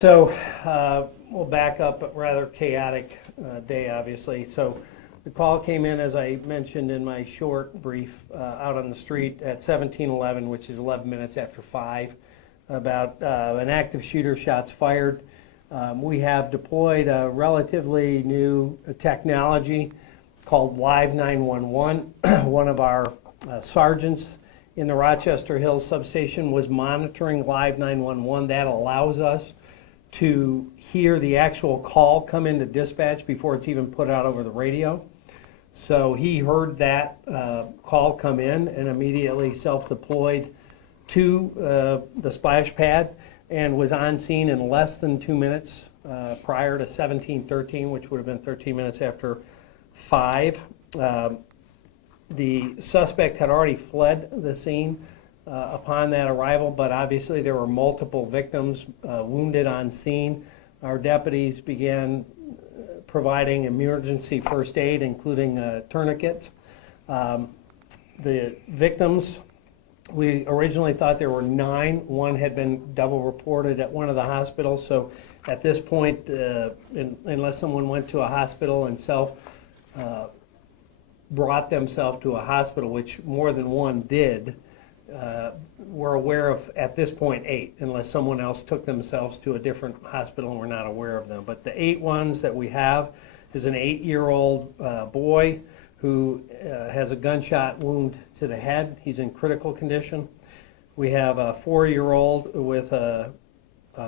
So we'll back up, a rather chaotic day, obviously. So the call came in, as I mentioned in my short brief, out on the street at 17:11, which is 11 minutes after 5, about an active shooter, shots fired. We have deployed a relatively new technology called Live 911. One of our sergeants in the Rochester Hills substation was monitoring Live 911. That allows us to hear the actual call come into dispatch before it's even put out over the radio. So he heard that call come in and immediately self-deployed to the splash pad and was on scene in less than 2 minutes prior to 17:13, which would have been 13 minutes after 5. The suspect had already fled the scene upon that arrival, but obviously there were multiple victims wounded on scene. Our deputies began providing emergency first aid, including tourniquets. The victims, we originally thought there were 9. One had been double reported at one of the hospitals, so at this point, unless someone went to a hospital and brought themselves to a hospital, which more than one did, we're aware of, at this point, 8, unless someone else took themselves to a different hospital and we're not aware of them. But the 8 ones that we have is an 8-year-old boy who has a gunshot wound to the head. He's in critical condition. We have a 4-year-old with a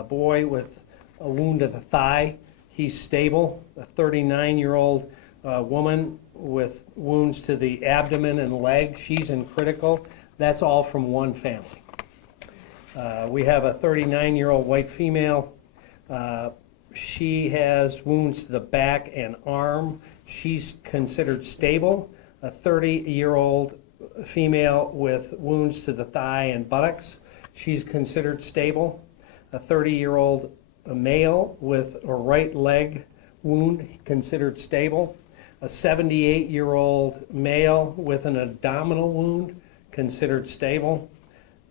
boy with a wound to the thigh. He's stable. A 39-year-old woman with wounds to the abdomen and leg. She's in critical. That's all from one family. We have a 39-year-old white female. She has wounds to the back and arm. She's considered stable. A 30-year-old female with wounds to the thigh and buttocks. She's considered stable. A 30-year-old male with a right leg wound, considered stable. A 78-year-old male with an abdominal wound, considered stable.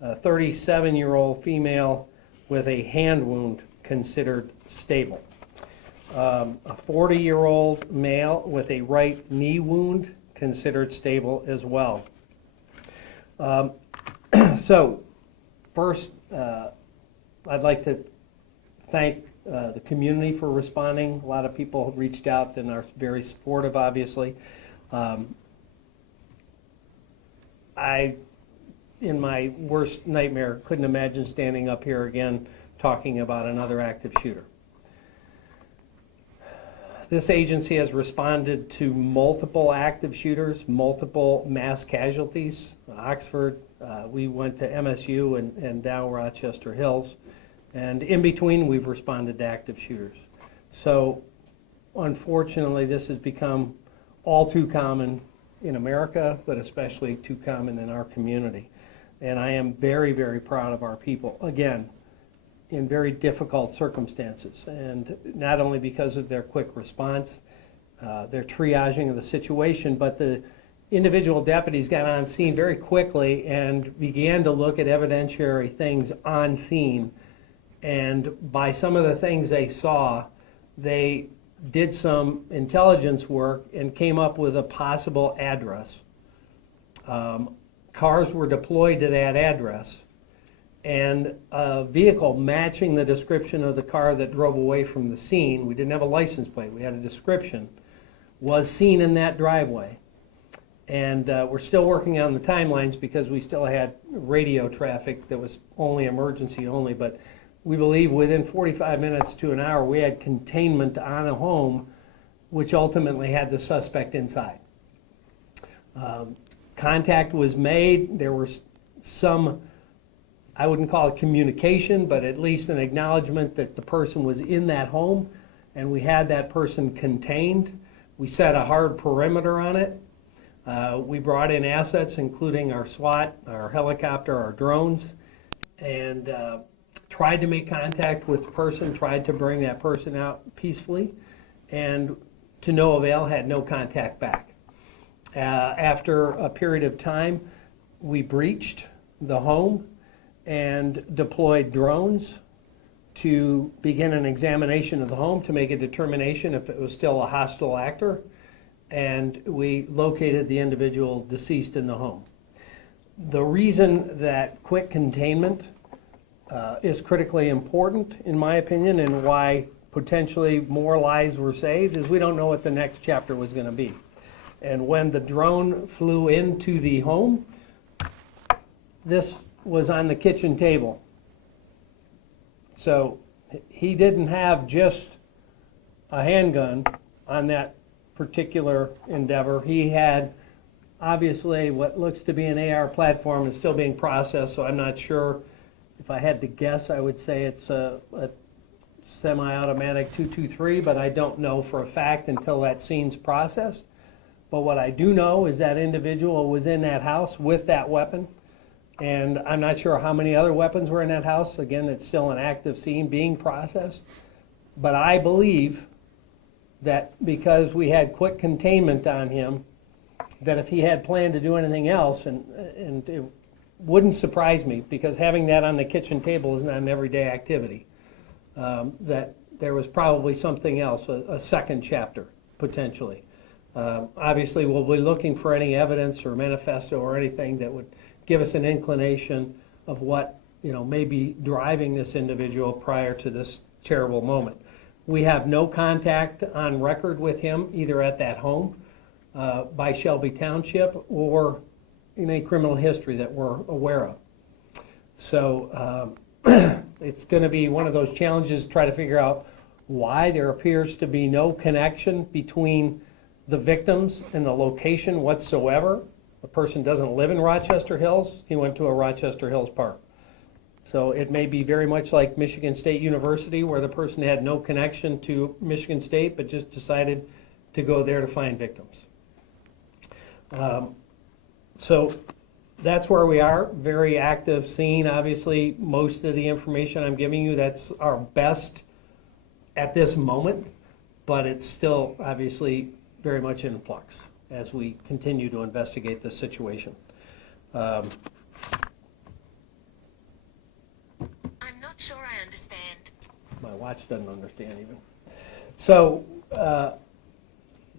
A 37-year-old female with a hand wound, considered stable. A 40-year-old male with a right knee wound, considered stable as well. So first, I'd like to thank the community for responding. A lot of people have reached out and are very supportive, obviously. I, in my worst nightmare, couldn't imagine standing up here again talking about another active shooter. This agency has responded to multiple active shooters, multiple mass casualties. Oxford, we went to MSU and down Rochester Hills. And in between, we've responded to active shooters. So unfortunately, this has become all too common in America, but especially too common in our community. And I am very, very proud of our people, again, in very difficult circumstances. And not only because of their quick response, their triaging of the situation, but the individual deputies got on scene very quickly and began to look at evidentiary things on scene. And by some of the things they saw, they did some intelligence work and came up with a possible address. Cars were deployed to that address, and a vehicle matching the description of the car that drove away from the scene — we didn't have a license plate, we had a description — was seen in that driveway. And we're still working on the timelines because we still had radio traffic that was only emergency only, but we believe within 45 minutes to an hour we had containment on a home, which ultimately had the suspect inside. Contact was made. There was some, I wouldn't call it communication, but at least an acknowledgement that the person was in that home, and we had that person contained. We set a hard perimeter on it. We brought in assets, including our SWAT, our helicopter, our drones, and tried to make contact with the person, tried to bring that person out peacefully, and to no avail, had no contact back. After a period of time, we breached the home and deployed drones to begin an examination of the home to make a determination if it was still a hostile actor, and we located the individual deceased in the home. The reason that quick containment is critically important, in my opinion, and why potentially more lives were saved, is we don't know what the next chapter was going to be. And when the drone flew into the home, this was on the kitchen table. So he didn't have just a handgun on that particular endeavor. He had obviously what looks to be an AR platform is still being processed, so I'm not sure. If I had to guess, I would say it's a semi-automatic 223, but I don't know for a fact until that scene's processed. But what I do know is that individual was in that house with that weapon, and I'm not sure how many other weapons were in that house. Again, it's still an active scene being processed. But I believe that because we had quick containment on him, that if he had planned to do anything else, and it wouldn't surprise me, because having that on the kitchen table is not an everyday activity, that there was probably something else, a second chapter, potentially. Obviously, we'll be looking for any evidence or manifesto or anything that would give us an inclination of what may be driving this individual prior to this terrible moment. We have no contact on record with him, either at that home by Shelby Township or in a criminal history that we're aware of. So it's going to be one of those challenges to try to figure out why there appears to be no connection between the victims and the location whatsoever. The person doesn't live in Rochester Hills. He went to a Rochester Hills park. So it may be very much like Michigan State University, where the person had no connection to Michigan State but just decided to go there to find victims. So that's where we are. Very active scene. Obviously, most of the information I'm giving you, that's our best at this moment, but it's still obviously very much in flux as we continue to investigate this situation. I'm not sure I understand. My watch doesn't understand even. So,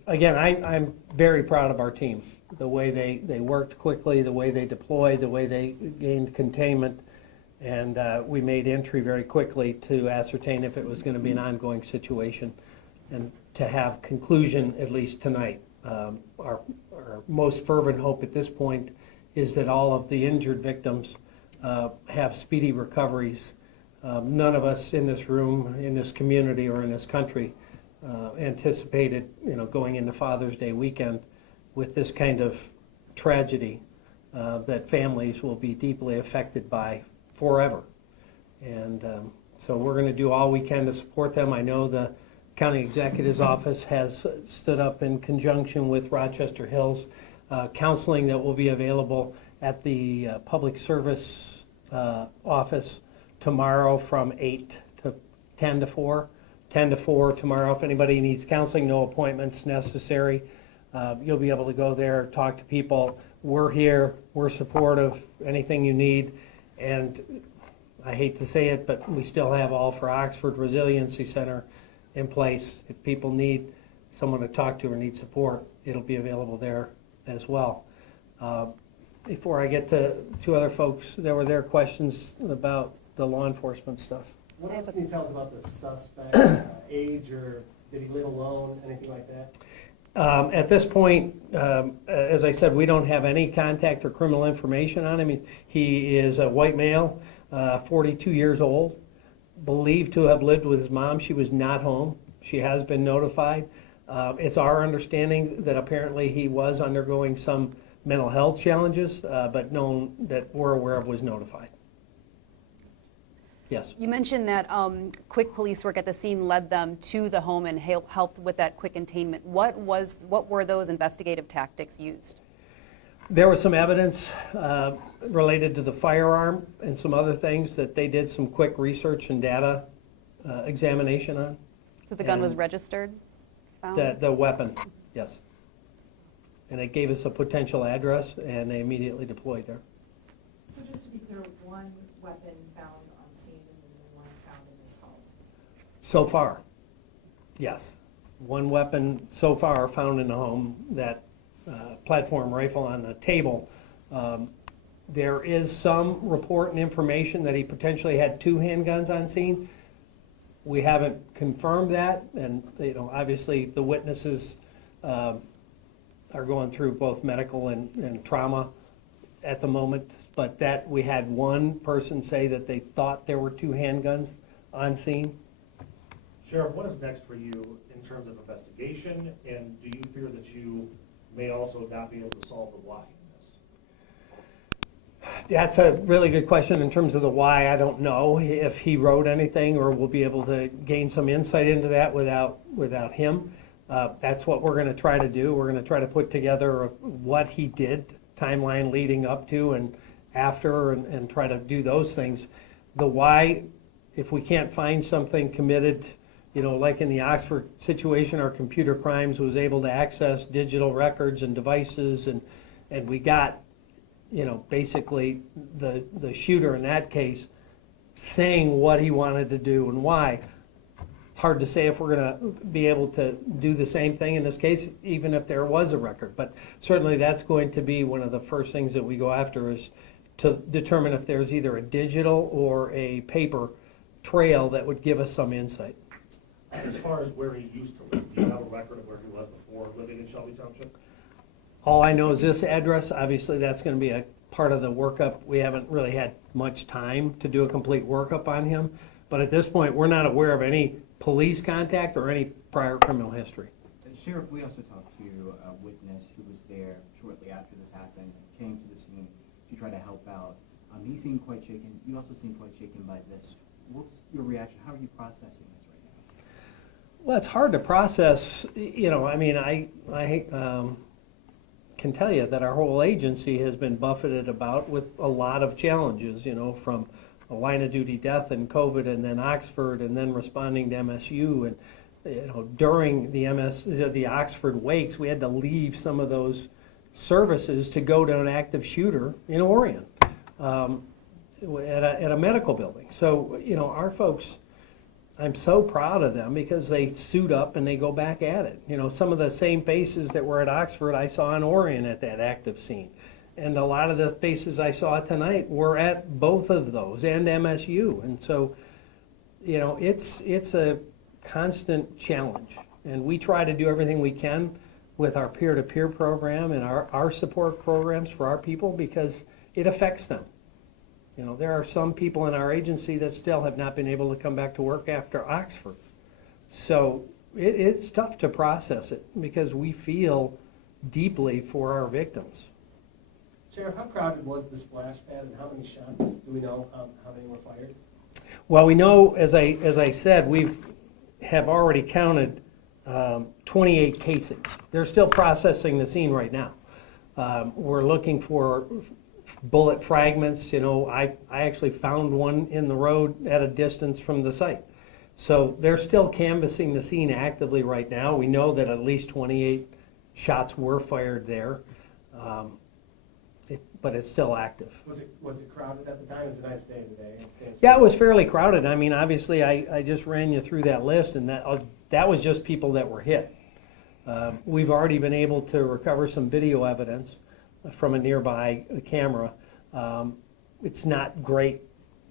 again, I'm very proud of our team. The way they worked quickly, the way they deployed, the way they gained containment, and we made entry very quickly to ascertain if it was going to be an ongoing situation and to have conclusion at least tonight. Our most fervent hope at this point is that all of the injured victims have speedy recoveries. None of us in this room, in this community, or in this country anticipated, going into Father's Day weekend with this kind of tragedy that families will be deeply affected by forever. And so we're going to do all we can to support them. I know the County Executive's Office has stood up in conjunction with Rochester Hills counseling that will be available at the Public Service Office tomorrow from 8 to 10 to 4. 10 to 4 tomorrow. If anybody needs counseling, no appointments necessary. You'll be able to go there, talk to people. We're here. We're supportive. Anything you need. And I hate to say it, but we still have All for Oxford Resiliency Center in place. If people need someone to talk to or need support, it'll be available there as well. Before I get to two other folks, there were their questions about the law enforcement stuff. What else can you tell us about the suspect, age, or did he live alone, anything like that? At this point, as I said, we don't have any contact or criminal information on him. He is a white male, 42 years old, believed to have lived with his mom. She was not home. She has been notified. It's our understanding that apparently he was undergoing some mental health challenges, but none that we're aware of was notified. Yes. You mentioned that quick police work at the scene led them to the home and helped with that quick containment. What were those investigative tactics used? There was some evidence related to the firearm and some other things that they did some quick research and data examination on. So the gun was registered? The weapon, yes. And it gave us a potential address, and they immediately deployed there. So just to be clear, one weapon found on scene and then one found in this home? So far, yes. One weapon so far found in the home, that platform rifle on the table. There is some report and information that he potentially had 2 handguns on scene. We haven't confirmed that, and obviously the witnesses are going through both medical and trauma at the moment. But that we had one person say that they thought there were 2 handguns on scene. Sheriff, what is next for you in terms of investigation, and do you fear that you may also not be able to solve the why in this? That's a really good question. In terms of the why, I don't know if he wrote anything, or we'll be able to gain some insight into that without him. That's what we're going to try to do. We're going to try to put together what he did, timeline leading up to and after, and try to do those things. The why, if we can't find something committed, like in the Oxford situation, our computer crimes was able to access digital records and devices, and we got, basically the shooter in that case saying what he wanted to do and why. It's hard to say if we're going to be able to do the same thing in this case, even if there was a record. But certainly that's going to be one of the first things that we go after, is to determine if there's either a digital or a paper trail that would give us some insight. As far as where he used to live, do you have a record of where he was before living in Shelby Township? All I know is this address. Obviously, that's going to be a part of the workup. We haven't really had much time to do a complete workup on him. But at this point, we're not aware of any police contact or any prior criminal history. Sheriff, we also talked to a witness who was there shortly after this happened, came to the scene to try to help out. He seemed quite shaken. You also seemed quite shaken by this. What's your reaction? How are you processing this right now? Well, it's hard to process. I can tell you that our whole agency has been buffeted about with a lot of challenges, from a line of duty death and COVID, and then Oxford, and then responding to MSU. And during the Oxford wakes, we had to leave some of those services to go to an active shooter in Orion at a medical building. So, our folks, I'm so proud of them because they suit up and they go back at it. Some of the same faces that were at Oxford I saw in Orion at that active scene. And a lot of the faces I saw tonight were at both of those and MSU. And so, it's a constant challenge. And we try to do everything we can with our peer-to-peer program and our support programs for our people, because it affects them. There are some people in our agency that still have not been able to come back to work after Oxford. So it's tough to process it because we feel deeply for our victims. Sheriff, how crowded was the splash pad, and how many shots do we know how many were fired? Well, we know, as I said, have already counted 28 casings. They're still processing the scene right now. We're looking for bullet fragments. I actually found one in the road at a distance from the site. So they're still canvassing the scene actively right now. We know that at least 28 shots were fired there, but it's still active. Was it crowded at the time? It's a nice day today. Yeah, it was fairly crowded. Obviously, I just ran you through that list, and that was just people that were hit. We've already been able to recover some video evidence from a nearby camera. It's not great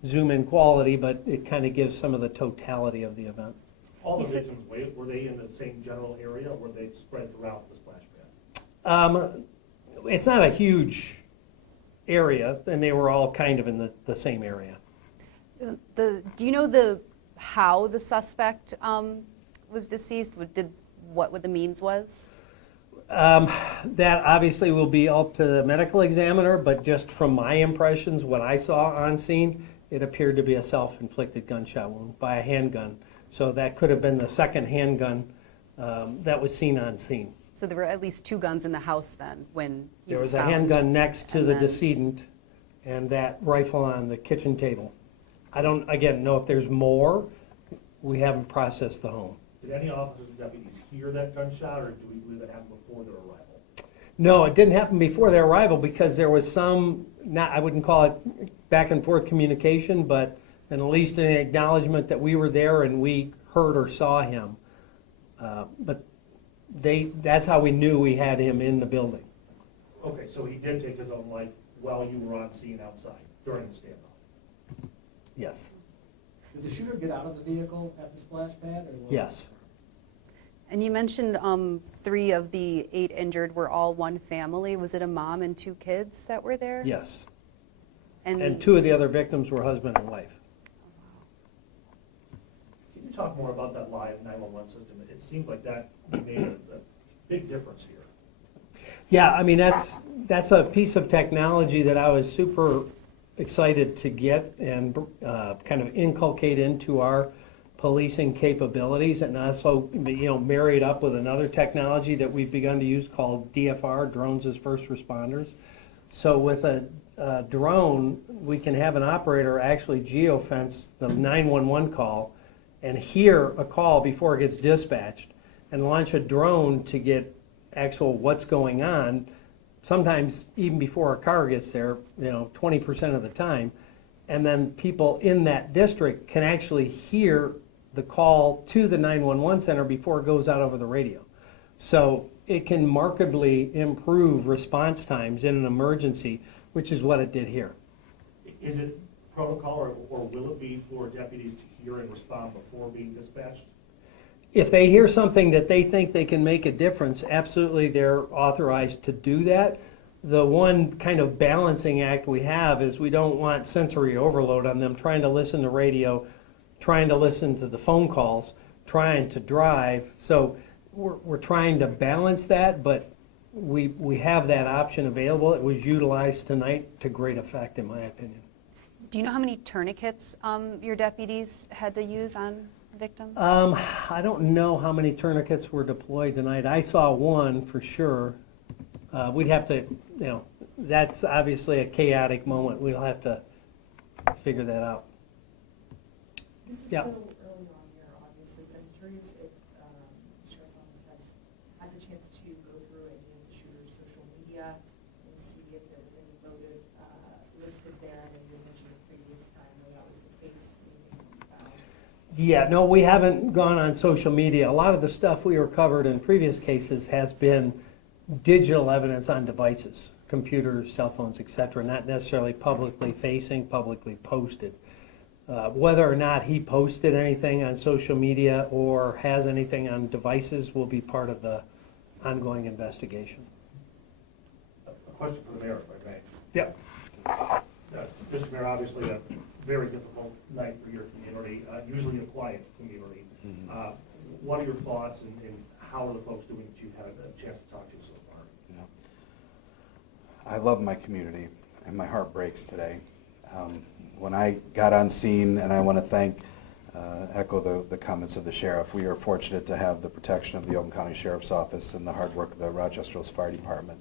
zoom-in quality, but it kind of gives some of the totality of the event. All the victims, were they in the same general area, or were they spread throughout the splash pad? It's not a huge area, and they were all kind of in the same area. Do you know how the suspect was deceased? What the means was? That obviously will be up to the medical examiner, but just from my impressions, what I saw on scene, it appeared to be a self-inflicted gunshot wound by a handgun. So that could have been the second handgun that was seen on scene. So there were at least 2 guns in the house then when he There was a found. handgun next to And the then- decedent and that rifle on the kitchen table. I don't, again, know if there's more. We haven't processed the home. Did any officers or deputies hear that gunshot, or do we believe it happened before their arrival? No, it didn't happen before their arrival because there was some, I wouldn't call it back and forth communication, but at least an acknowledgement that we were there and we heard or saw him. But that's how we knew we had him in the building. Okay, so he did take his own life while you were on scene outside during the standoff? Yes. Did the shooter get out of the vehicle at the splash pad? Or was- Yes. And you mentioned 3 of the 8 injured were all one family. Was it a mom and 2 kids that were there? Yes. And, And 2 of the other victims were husband and wife. Can you talk more about that live 911 system? It seems like that made a big difference here. Yeah, I mean, that's a piece of technology that I was super excited to get and kind of inculcate into our policing capabilities, and also, married up with another technology that we've begun to use called DFR, Drones as First Responders. So with a drone, we can have an operator actually geofence the 911 call and hear a call before it gets dispatched, and launch a drone to get actual what's going on, sometimes even before a car gets there, 20% of the time. And then people in that district can actually hear the call to the 911 center before it goes out over the radio. So it can markedly improve response times in an emergency, which is what it did here. Is it protocol, or will it be for deputies to hear and respond before being dispatched? If they hear something that they think they can make a difference, absolutely they're authorized to do that. The one kind of balancing act we have is we don't want sensory overload on them trying to listen to radio, trying to listen to the phone calls, trying to drive. So we're trying to balance that, but we have that option available. It was utilized tonight to great effect, in my opinion. do you know how many tourniquets your deputies had to use on victims? I don't know how many tourniquets were deployed tonight. I saw one for sure. We'd have to, that's obviously a chaotic moment. We'll have to figure that out. This is Yeah. still early on here, obviously, but I'm curious if the Sheriff's Office has had the chance to go through any of the shooter's social media and see if there was any motive listed there. I know you mentioned the previous time where that was the case. Yeah, no, we haven't gone on social media. A lot of the stuff we recovered in previous cases has been digital evidence on devices, computers, cell phones, etc., not necessarily publicly facing, publicly posted. Whether or not he posted anything on social media or has anything on devices will be part of the ongoing investigation. A question for the mayor, if I may. Yep. Mr. Mayor, obviously a very difficult night for your community, usually a quiet community. What are your thoughts and how are the folks doing that you've had a chance to talk to so far? I love my community, and my heart breaks today. When I got on scene, and I want to echo the comments of the sheriff, we are fortunate to have the protection of the Oakland County Sheriff's Office and the hard work of the Rochester Hills Fire Department.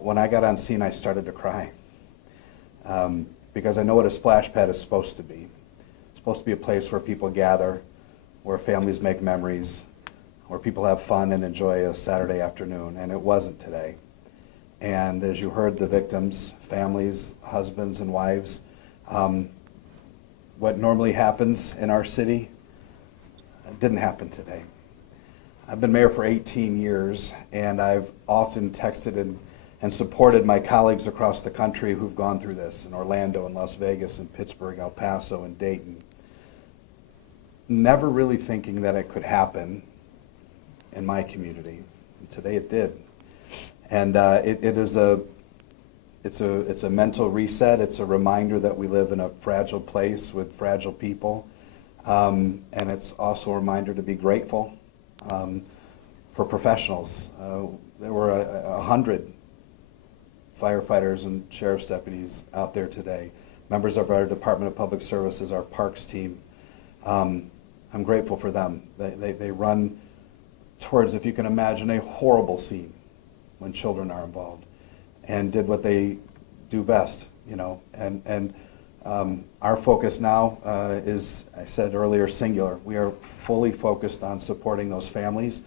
When I got on scene, I started to cry because I know what a splash pad is supposed to be. It's supposed to be a place where people gather, where families make memories, where people have fun and enjoy a Saturday afternoon, and it wasn't today. And as you heard the victims, families, husbands and wives, what normally happens in our city didn't happen today. I've been mayor for 18 years, and I've often texted and supported my colleagues across the country who've gone through this in Orlando and Las Vegas and Pittsburgh, El Paso and Dayton. Never really thinking that it could happen in my community. And today it did. And it's a mental reset. It's a reminder that we live in a fragile place with fragile people. And it's also a reminder to be grateful for professionals. There were 100 firefighters and sheriff's deputies out there today, members of our Department of Public Services, our parks team. I'm grateful for them. They run towards, if you can imagine, a horrible scene when children are involved, and did what they do best, and our focus now is, I said earlier, singular. We are fully focused on supporting those families.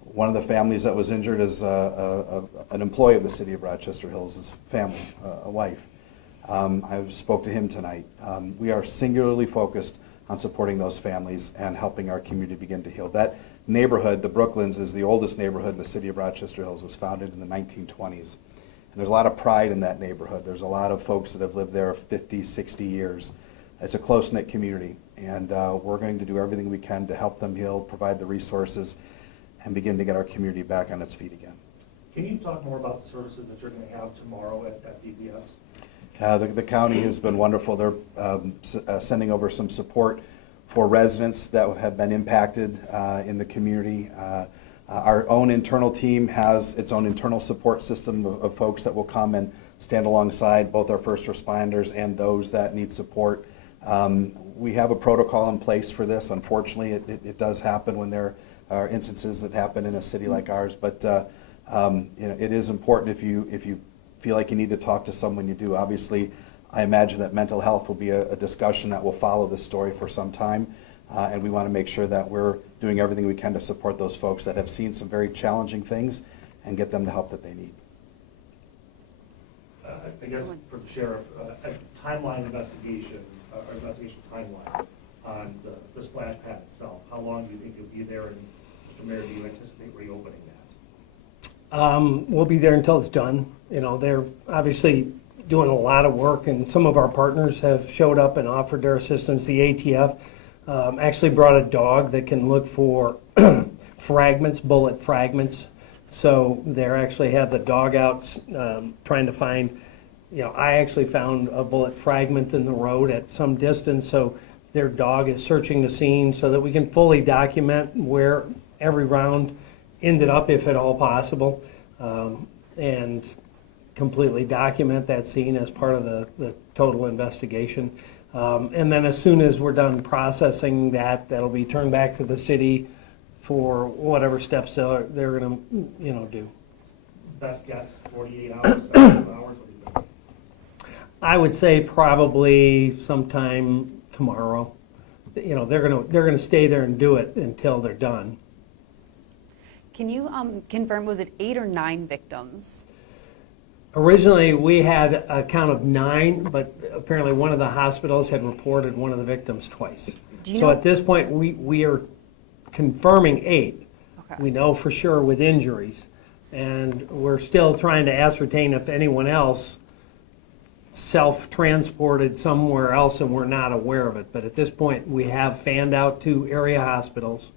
One of the families that was injured is an employee of the city of Rochester Hills' family, a wife. I spoke to him tonight. We are singularly focused on supporting those families and helping our community begin to heal. That neighborhood, the Brooklands, is the oldest neighborhood in the city of Rochester Hills. It was founded in the 1920s. And there's a lot of pride in that neighborhood. There's a lot of folks that have lived there 50, 60 years. It's a close-knit community, and we're going to do everything we can to help them heal, provide the resources, and begin to get our community back on its feet again. Can you talk more about the services that you're going to have tomorrow at DPS? The county has been wonderful. They're sending over some support for residents that have been impacted in the community. Our own internal team has its own internal support system of folks that will come and stand alongside both our first responders and those that need support. We have a protocol in place for this. Unfortunately, it does happen when there are instances that happen in a city like ours, but it is important if you feel like you need to talk to someone, you do. Obviously, I imagine that mental health will be a discussion that will follow this story for some time, and we want to make sure that we're doing everything we can to support those folks that have seen some very challenging things and get them the help that they need. I guess for the sheriff, a timeline investigation, or investigation timeline on the splash pad itself. How long do you think you'll be there, and Mr. Mayor, do you anticipate reopening that? We'll be there until it's done. You know, they're obviously doing a lot of work, and some of our partners have showed up and offered their assistance. The ATF actually brought a dog that can look for fragments, bullet fragments. So they actually have the dog out trying to find, I actually found a bullet fragment in the road at some distance, so their dog is searching the scene so that we can fully document where every round ended up, if at all possible, and completely document that scene as part of the total investigation. And then as soon as we're done processing that, that'll be turned back to the city for whatever steps they're going to do. Best guess, 48 hours, 72 hours? What do you think? I would say probably sometime tomorrow. They're going to stay there and do it until they're done. Can you confirm, was it 8 or 9 victims? Originally, we had a count of 9, but apparently one of the hospitals had reported one of the victims twice. So at this point, we are confirming 8. Okay. We know for sure with injuries. And we're still trying to ascertain if anyone else self-transported somewhere else and we're not aware of it. But at this point, we have fanned out 2 area hospitals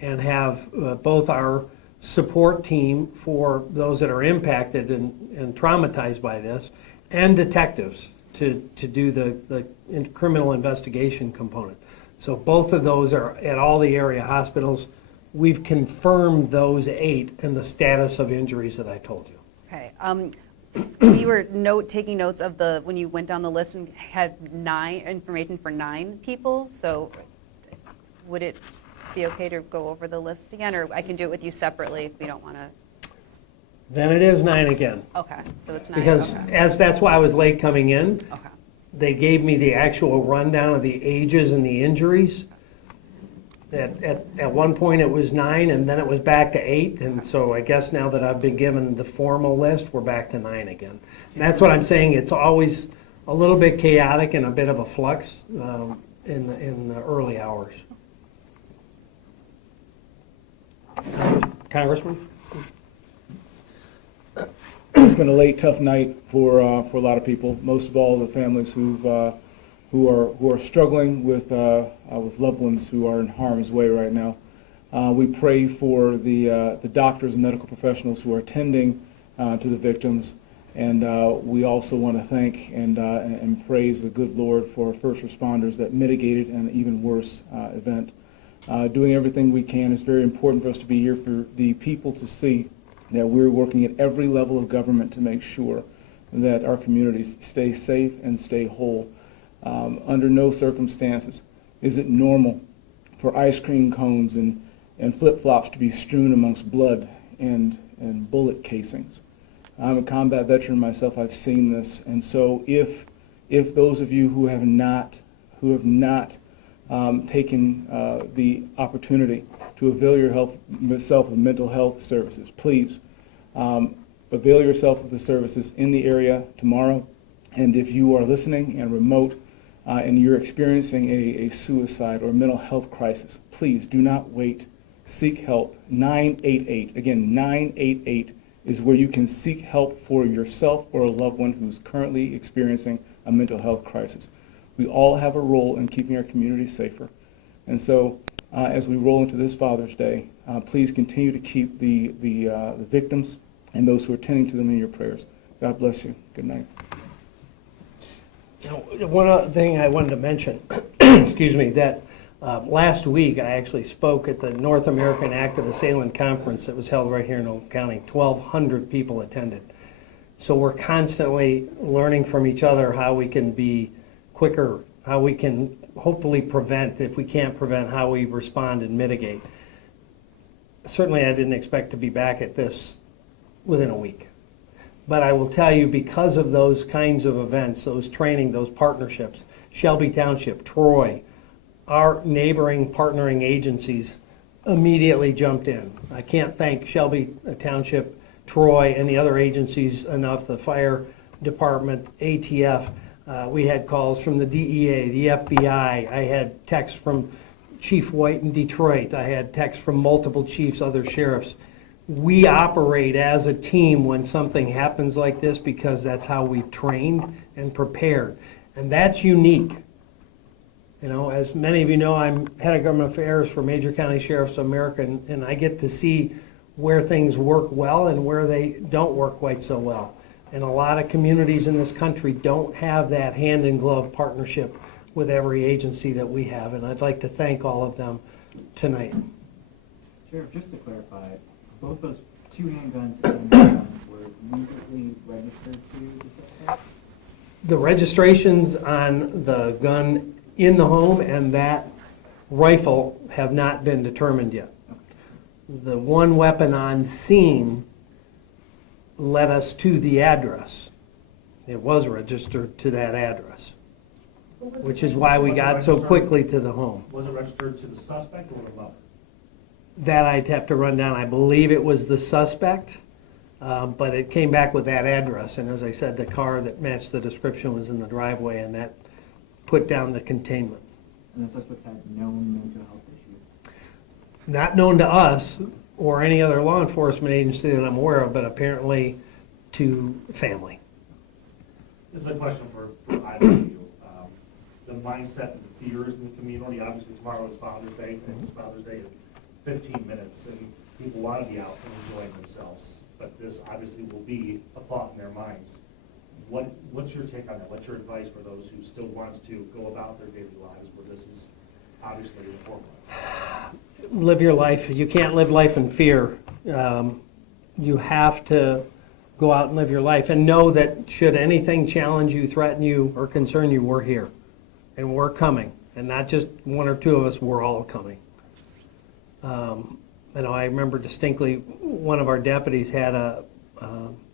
and have both our support team for those that are impacted and traumatized by this, and detectives to do the criminal investigation component. So both of those are at all the area hospitals. We've confirmed those 8 and the status of injuries that I told you. Okay. You were taking notes of when you went down the list and had information for 9 people. So would it be okay to go over the list again, or I can do it with you separately if we don't want to? Then it is 9 again. Okay, so it's 9. Because okay. that's why I was late coming in. Okay. They gave me the actual rundown of the ages and the injuries. At one point it was 9, and then it was back to 8, and so I guess now that I've been given the formal list, we're back to 9 again. And that's what I'm saying. It's always a little bit chaotic and a bit of a flux in the early hours. Congressman? It's been a late, tough night for a lot of people. Most of all, the families who are struggling with loved ones who are in harm's way right now. We pray for the doctors and medical professionals who are tending to the victims, and we also want to thank and praise the good Lord for first responders that mitigated an even worse event. Doing everything we can. Is very important for us to be here for the people to see that we're working at every level of government to make sure that our communities stay safe and stay whole. Under no circumstances is it normal for ice cream cones and flip-flops to be strewn amongst blood and bullet casings. I'm a combat veteran myself. I've seen this, and so if those of you who have not taken the opportunity to avail yourself of mental health services, please avail yourself of the services in the area tomorrow. And if you are listening and remote, and you're experiencing a suicide or mental health crisis, please do not wait. Seek help. 988. Again, 988 is where you can seek help for yourself or a loved one who's currently experiencing a mental health crisis. We all have a role in keeping our community safer. And so as we roll into this Father's Day, please continue to keep the victims and those who are tending to them in your prayers. God bless you. Good night. You know, one other thing I wanted to mention, excuse me, that last week I actually spoke at the North American Active Assailant Conference that was held right here in Oakland County. 1,200 people attended. So we're constantly learning from each other how we can be quicker, how we can hopefully prevent, if we can't prevent, how we respond and mitigate. Certainly I didn't expect to be back at this within a week. But I will tell you, because of those kinds of events, those training, those partnerships, Shelby Township, Troy, our neighboring partnering agencies immediately jumped in. I can't thank Shelby Township, Troy, and the other agencies enough, the fire department, ATF. We had calls from the DEA, the FBI. I had texts from Chief White in Detroit. I had texts from multiple chiefs, other sheriffs. We operate as a team when something happens like this because that's how we've trained and prepared. And that's unique. You know, as many of you know, I'm head of government affairs for Major County Sheriffs of America, and I get to see where things work well and where they don't work quite so well. And a lot of communities in this country don't have that hand-in-glove partnership with every agency that we have, and I'd like to thank all of them tonight. Sheriff, just to clarify, both those two handguns and guns were immediately registered to the suspect? The registrations on the gun in the home and that rifle have not been determined yet. The one weapon on scene led us to the address. It was registered to that address, which is why we got so quickly to the home. Was it registered to the suspect or the mother? That I'd have to run down. I believe it was the suspect, but it came back with that address. And as I said, the car that matched the description was in the driveway, and that put down the containment. And the suspect had known mental health issues? Not known to us or any other law enforcement agency that I'm aware of, but apparently to family. This is a question for either of you. The mindset and the fears in the community, obviously tomorrow is Father's Day, and it's Father's Day in 15 minutes, and people want to be out and enjoying themselves, but this obviously will be a thought in their minds. What's your take on that? What's your advice for those who still want to go about their daily lives where this is obviously in the forefront? Live your life. You can't live life in fear. You have to go out and live your life and know that should anything challenge you, threaten you, or concern you, we're here. And we're coming. And not just one or two of us, we're all coming. I remember distinctly one of our deputies had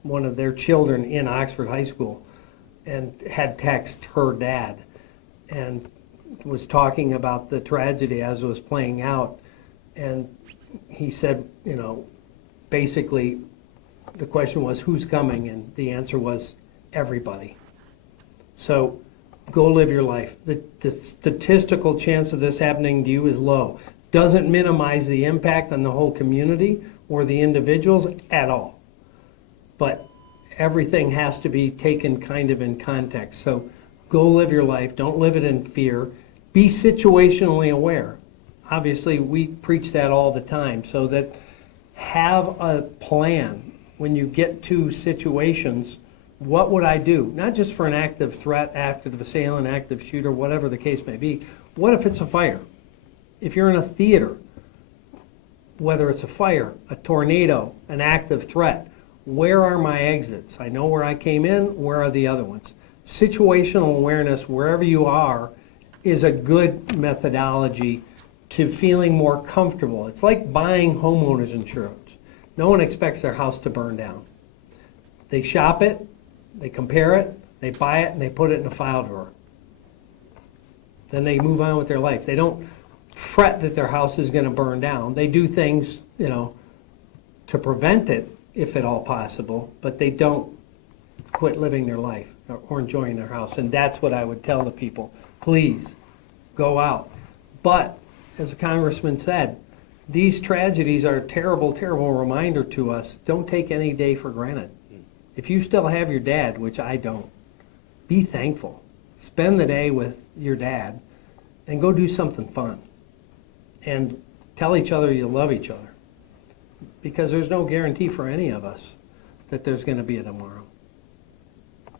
one of their children in Oxford High School and had texted her dad and was talking about the tragedy as it was playing out. And he said, basically the question was, who's coming? And the answer was, everybody. So go live your life. The statistical chance of this happening to you is low. Doesn't minimize the impact on the whole community or the individuals at all. But everything has to be taken kind of in context. So go live your life. Don't live it in fear. Be situationally aware. Obviously, we preach that all the time, so that have a plan when you get to situations. What would I do? Not just for an active threat, active assailant, active shooter, whatever the case may be. What if it's a fire? If you're in a theater, whether it's a fire, a tornado, an active threat, where are my exits? I know where I came in, where are the other ones? Situational awareness, wherever you are, is a good methodology to feeling more comfortable. It's like buying homeowners insurance. No one expects their house to burn down. They shop it, they compare it, they buy it, and they put it in a file drawer. Then they move on with their life. They don't fret that their house is going to burn down. They do things, to prevent it, if at all possible, but they don't quit living their life or enjoying their house. And that's what I would tell the people. please, go out. But, as the congressman said, these tragedies are a terrible, terrible reminder to us. Don't take any day for granted. If you still have your dad, which I don't, be thankful. Spend the day with your dad and go do something fun. And tell each other you love each other. Because there's no guarantee for any of us that there's going to be a tomorrow. I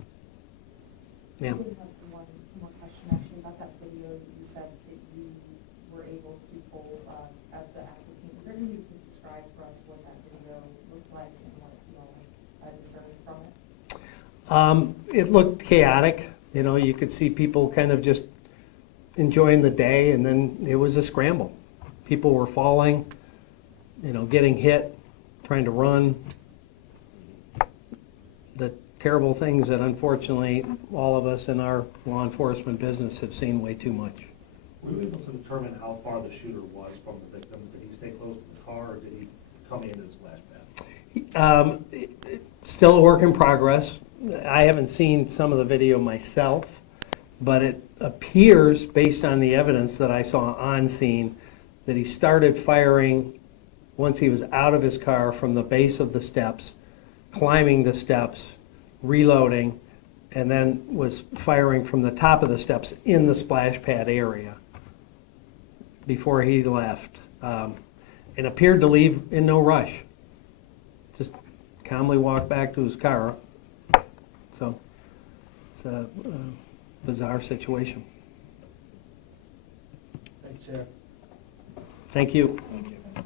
Ma'am? did have one more question actually about that video that you said that you were able to pull at the scene. Is there anything you could describe for us what that video looked like and what you all discerned from it? It looked chaotic. You know, you could see people kind of just enjoying the day, and then it was a scramble. People were falling, you know, getting hit, trying to run. The terrible things that unfortunately all of us in our law enforcement business have seen way too much. Were you able to determine how far the shooter was from the victim? Did he stay close to the car, or did he come into the splash pad? Still a work in progress. I haven't seen some of the video myself, but it appears, based on the evidence that I saw on scene, that he started firing once he was out of his car from the base of the steps, climbing the steps, reloading, and then was firing from the top of the steps in the splash pad area before he left. And appeared to leave in no rush. Just calmly walked back to his car. So it's a bizarre situation. Thank you, Chair. Thank you. Thank you.